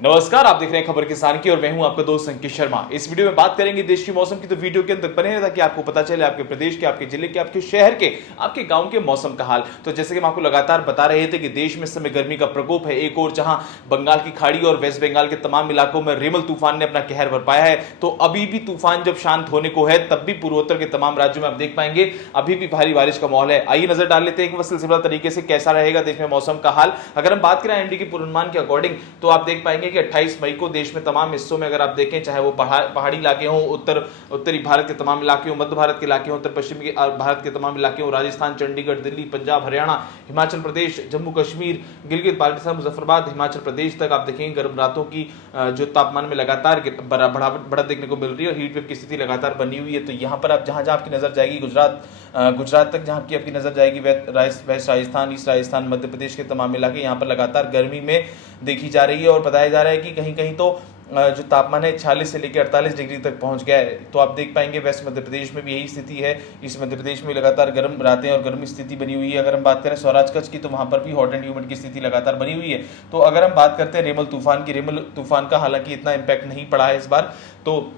नमस्कार, आप देख रहे हैं खबर किसान की और मैं हूं आपका दोस्त संकेत शर्मा। इस वीडियो में बात करेंगे देश की मौसम की, तो वीडियो के अंदर बने रहता कि आपको पता चले आपके प्रदेश के, आपके जिले के, आपके शहर के, आपके गांव के मौसम का हाल। तो जैसे कि हम आपको लगातार बता रहे थे कि देश में इस समय गर्मी का प्रकोप है। एक और जहां बंगाल की खाड़ी और वेस्ट बंगाल के तमाम इलाकों में रेमल तूफान ने अपना कहर बरपाया है, तो अभी भी तूफान जब शांत होने को है तब भी पूर्वोत्तर के तमाम राज्यों में आप देख पाएंगे अभी भी भारी बारिश का माहौल है। आइए नजर डाल लेते हैं कि सिलसिलेवार तरीके से कैसा रहेगा देश में मौसम का हाल। अगर हम बात करें एनडी के पूर्वानुमान के अकॉर्डिंग, तो आप देख पाएंगे कि 28 मई को देश में तमाम हिस्सों में अगर आप देखें, चाहे वो पहाड़ी इलाके हों, उत्तरी भारत के तमाम इलाके हों, मध्य भारत के इलाके हों, उत्तर पश्चिमी भारत के तमाम इलाके हों, राजस्थान, चंडीगढ़, दिल्ली, पंजाब, हरियाणा, हिमाचल प्रदेश, जम्मू कश्मीर, गिलगित बाल्टिस्तान, मुजफ्फराबाद, हिमाचल प्रदेश तक आप देखेंगे गर्म रातों की जो तापमान में लगातार बढ़त देखने को मिल रही है और हीट वेव की स्थिति लगातार बनी हुई है। तो यहाँ पर आप जहां आपकी नजर जाएगी, गुजरात तक जहां की आपकी नजर जाएगी, वेस्ट राजस्थान, ईस्ट राजस्थान, मध्य प्रदेश के तमाम इलाके यहाँ पर लगातार गर्मी में देखी जा रही है और बताया जा रहा है कि कहीं कहीं तो जो तापमान है 46 से लेकर 48 डिग्री तक पहुंच गया है। तो आप देख पाएंगे वेस्ट मध्य प्रदेश में भी यही स्थिति है। इस मध्य प्रदेश में लगातार गर्म रातें और गर्म स्थिति बनी हुई है। अगर हम बात करें सौराष्ट्र कच्छ की, तो वहां पर भी हॉट एंड ह्यूमिड की स्थिति लगातार बनी हुई है। तो अगर हम बात करते हैं रेमल तूफान की, रेमल तूफान का हालांकि इतना इंपैक्ट नहीं पड़ा है इस बार, तो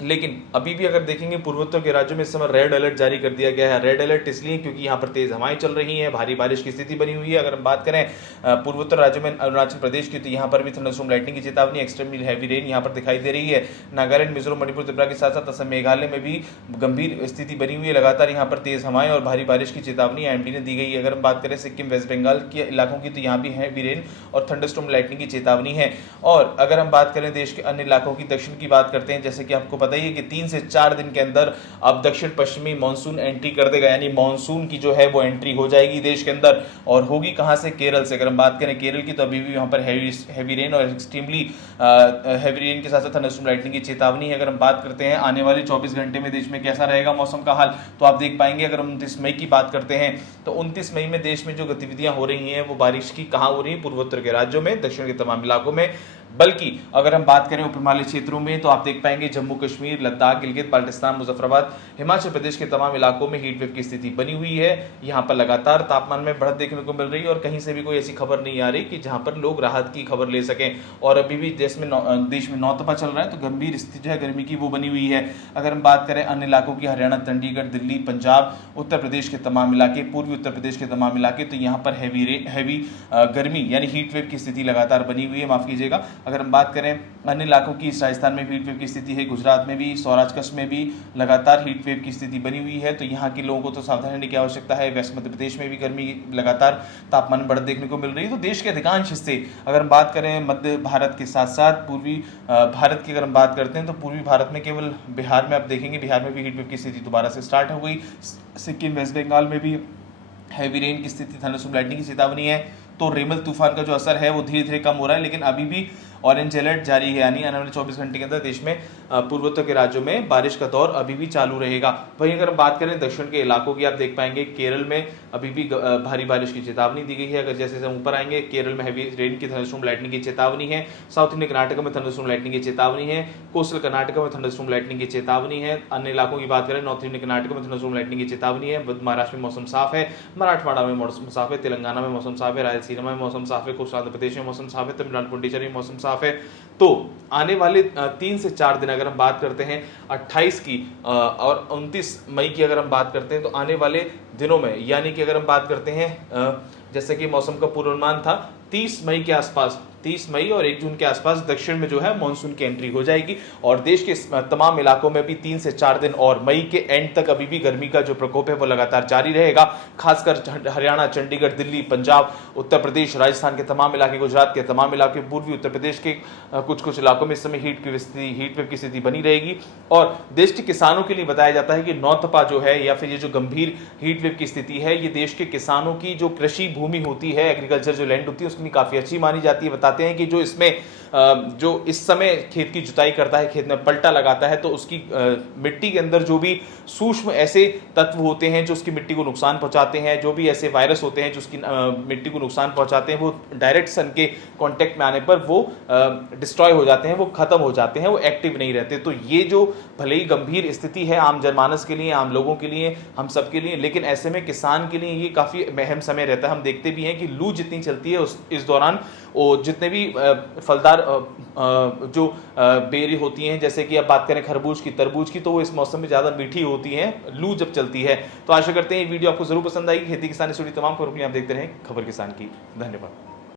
लेकिन अभी भी अगर देखेंगे पूर्वोत्तर के राज्यों में इस समय रेड अलर्ट जारी कर दिया गया है। रेड अलर्ट इसलिए क्योंकि यहाँ पर तेज हवाएं चल रही हैं, भारी बारिश की स्थिति बनी हुई है। अगर हम बात करें पूर्वोत्तर राज्यों में अरुणाचल प्रदेश की, तो यहाँ पर भी थंडरस्टॉर्म लाइटनिंग की चेतावनी, एक्सट्रीमली हैवी रेन यहाँ पर दिखाई दे रही है। नागालैंड, मिजोरम, मणिपुर, त्रिपुरा के साथ साथ असम, मेघालय में भी गंभीर स्थिति बनी हुई है। लगातार यहाँ पर तेज हवाएं और भारी बारिश की चेतावनी IMD ने दी गई है। अगर हम बात करें सिक्किम, वेस्ट बंगाल के इलाकों की, तो यहाँ भी हैवी रेन और थंडरस्टॉर्म लाइटनिंग की चेतावनी है। और अगर हम बात करें देश के अन्य इलाकों की, दक्षिण की बात करते हैं, जैसे कि आपको पता ही है कि 3 से 4 दिन के अंदर अब दक्षिण पश्चिमी मानसून एंट्री कर देगा, यानी मानसून की जो है वो एंट्री हो जाएगी देश के अंदर। और होगी कहां से? केरल से। अगर हम बात करें केरल की, तो अभी भी वहां पर हैवी रेन और एक्सट्रीमली हैवी रेन के साथ साथ थंडरस्टॉर्म लाइटनिंग की चेतावनी है। अगर हम बात करते हैं आने वाले 24 घंटे में देश में कैसा रहेगा मौसम का हाल, तो आप देख पाएंगे अगर हम 29 मई की बात करते हैं, तो 29 मई में देश में जो गतिविधियां हो रही हैं वो बारिश की कहां हो रही है? पूर्वोत्तर के राज्यों में, दक्षिण के तमाम इलाकों में। बल्कि अगर हम बात करें उपहिमालय क्षेत्रों में, तो आप देख पाएंगे जम्मू कश्मीर, लद्दाख, गिलगित बाल्टिस्तान, मुजफ्फराबाद, हिमाचल प्रदेश के तमाम इलाकों में हीट वेव की स्थिति बनी हुई है। यहाँ पर लगातार तापमान में बढ़त देखने को मिल रही है और कहीं से भी कोई ऐसी खबर नहीं आ रही कि जहां पर लोग राहत की खबर ले सकें। और अभी भी देश में नौतपा चल रहा है, तो गंभीर स्थिति जो है गर्मी की वो बनी हुई है। अगर हम बात करें अन्य इलाकों की, हरियाणा, चंडीगढ़, दिल्ली, पंजाब, उत्तर प्रदेश के तमाम इलाके, पूर्वी उत्तर प्रदेश के तमाम इलाके, तो यहाँ पर हैवी गर्मी यानी हीट वेव की स्थिति लगातार बनी हुई है, माफ कीजिएगा। अगर हम बात करें अन्य इलाकों की, राजस्थान में हीट वेव की स्थिति है, गुजरात में भी, सौराष्ट्र कच्छ में भी लगातार हीट वेव की स्थिति बनी हुई है। तो यहाँ के लोगों को तो सावधान रहने की आवश्यकता है। वेस्ट मध्य प्रदेश में भी गर्मी लगातार तापमान में बढ़त देखने को मिल रही है। तो देश के अधिकांश हिस्से, अगर हम बात करें मध्य भारत के साथ साथ पूर्वी भारत की अगर हम बात करते हैं, तो पूर्वी भारत में केवल बिहार में आप देखेंगे, बिहार में भी हीट वेव की स्थिति दोबारा से स्टार्ट हो गई। सिक्किम, वेस्ट बंगाल में भी हैवी रेन की स्थिति, थंडरस्टॉर्म लाइटनिंग की चेतावनी है। तो रेमल तूफान का जो असर है वो धीरे धीरे कम हो रहा है, लेकिन अभी भी ऑरेंज अलर्ट जारी है, यानी आने वाले 24 घंटे के अंदर देश में पूर्वोत्तर के राज्यों में बारिश का दौर अभी भी चालू रहेगा। वहीं अगर हम बात करें दक्षिण के इलाकों की, आप देख पाएंगे केरल में अभी भी भारी बारिश की चेतावनी दी गई है। अगर जैसे हम ऊपर आएंगे, केरल में हैवी रेन की, थंडरस्टॉर्म लाइटनिंग की चेतावनी है। साउथ इंडियन कर्नाटक में थंडरस्टॉर्म लाइटनिंग की चेतावनी है। कोस्टल कर्नाटक में थंडरस्टॉर्म लाइटनिंग की चेतावनी है। अन्य इलाकों की बात करें, नॉर्थ इंडियन कर्नाटक में थंडरस्टॉर्म लाइटनिंग की चेतावनी है। महाराष्ट्र में मौसम साफ है, मराठवाड़ा में मौसम साफ है, तेलंगाना में मौसम साफ है, रायलसीमा में मौसम साफ है, कोस्टल आंध्र प्रदेश में मौसम साफ है, तमिलनाडु, पुडुचेरी में मौसम साफ है। तो आने वाले 3 से 4 दिन अगर हम बात करते हैं 28 की और 29 मई की अगर हम बात करते हैं, तो आने वाले दिनों में, यानी कि अगर हम बात करते हैं जैसे कि मौसम का पूर्वानुमान था 30 मई के आसपास, 30 मई और 1 जून के आसपास दक्षिण में जो है मानसून की एंट्री हो जाएगी। और देश के तमाम इलाकों में भी 3 से 4 दिन और मई के एंड तक अभी भी गर्मी का जो प्रकोप है वो लगातार जारी रहेगा। खासकर हरियाणा, चंडीगढ़, दिल्ली, पंजाब, उत्तर प्रदेश, राजस्थान के तमाम इलाके, गुजरात के तमाम इलाके, पूर्वी उत्तर प्रदेश के कुछ इलाकों में इस समय हीट वेव की स्थिति बनी रहेगी। और देश के किसानों के लिए बताया जाता है कि नौतपा जो है या फिर ये जो गंभीर हीट वेव की स्थिति है, ये देश के किसानों की जो कृषि भूमि होती है, एग्रीकल्चर जो लैंड होती है, उसके लिए काफी अच्छी मानी जाती है। बताते हैं कि जो इसमें जो इस समय खेत की जुताई करता है, खेत में पलटा लगाता है, तो उसकी मिट्टी के अंदर जो भी सूक्ष्म ऐसे तत्व होते हैं जो उसकी मिट्टी को नुकसान पहुंचाते हैं, जो भी ऐसे वायरस होते हैं जो उसकी मिट्टी को नुकसान पहुंचाते हैं, वो डायरेक्ट सन के कांटेक्ट में आने पर वो डिस्ट्रॉय हो जाते हैं, वो खत्म हो जाते हैं, वो एक्टिव नहीं रहते। तो ये जो भले ही गंभीर स्थिति है आम जनमानस के लिए, आम लोगों के लिए, हम सब के लिए, लेकिन ऐसे में किसान के लिए ये काफी अहम समय रहता है। हम देखते भी हैं कि लू जितनी चलती है इस दौरान वो जितना जितने भी फलदार जो बेरी होती हैं, जैसे कि अब बात करें खरबूज की, तरबूज की, तो वो इस मौसम में ज़्यादा मीठी होती हैं लू जब चलती है। तो आशा करते हैं ये वीडियो आपको जरूर पसंद आएगी। खेती किसानी से जुड़ी तमाम खबरों के लिए आप देखते रहें खबर किसान की। धन्यवाद।